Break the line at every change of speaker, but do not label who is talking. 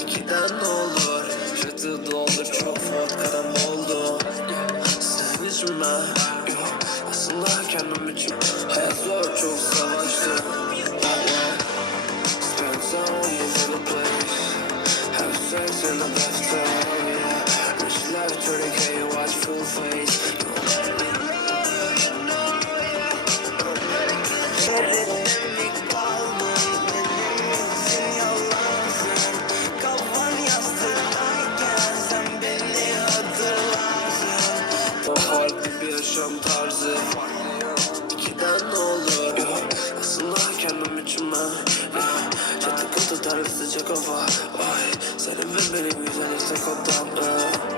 İkiden ne olur. Şatı doldu çok vodkadan oldu. Sen içme Aslında kendim için Hayat zor çok savaştım Spend some years Have sex in the bathtub. Rich life 30k watch full face. yaşam tarzı İkiden olur? Aslında kendim için ben Çatı katı terli sıcak hava. Ay, Senin ve benim güzel ortak odam